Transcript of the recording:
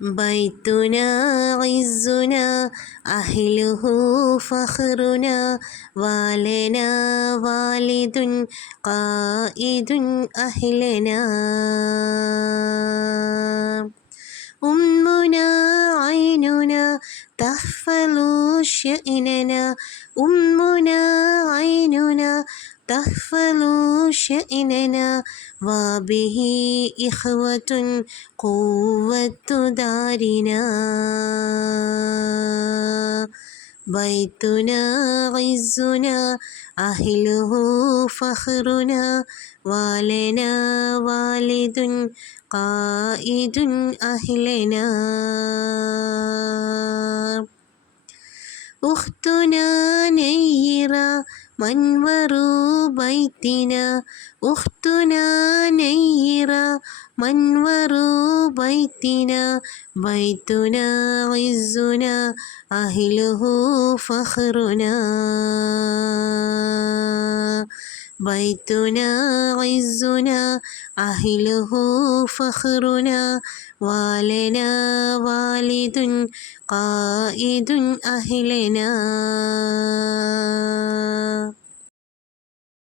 بيتنا عزنا أهله فخرنا ولنا والد قائد أهلنا أمنا عيننا تحفظ شأننا أمنا عيننا تحفظ شأننا وبه إخوة قوة دارنا بيتنا عزنا أهله فخرنا ولنا والد قائد أهلنا أختنا نيرة منور بيتنا أختنا نيرة منور بيتنا بيتنا عزنا أهله فخرنا بيتنا عزنا أهله فخرنا ولنا والد قائد أهلنا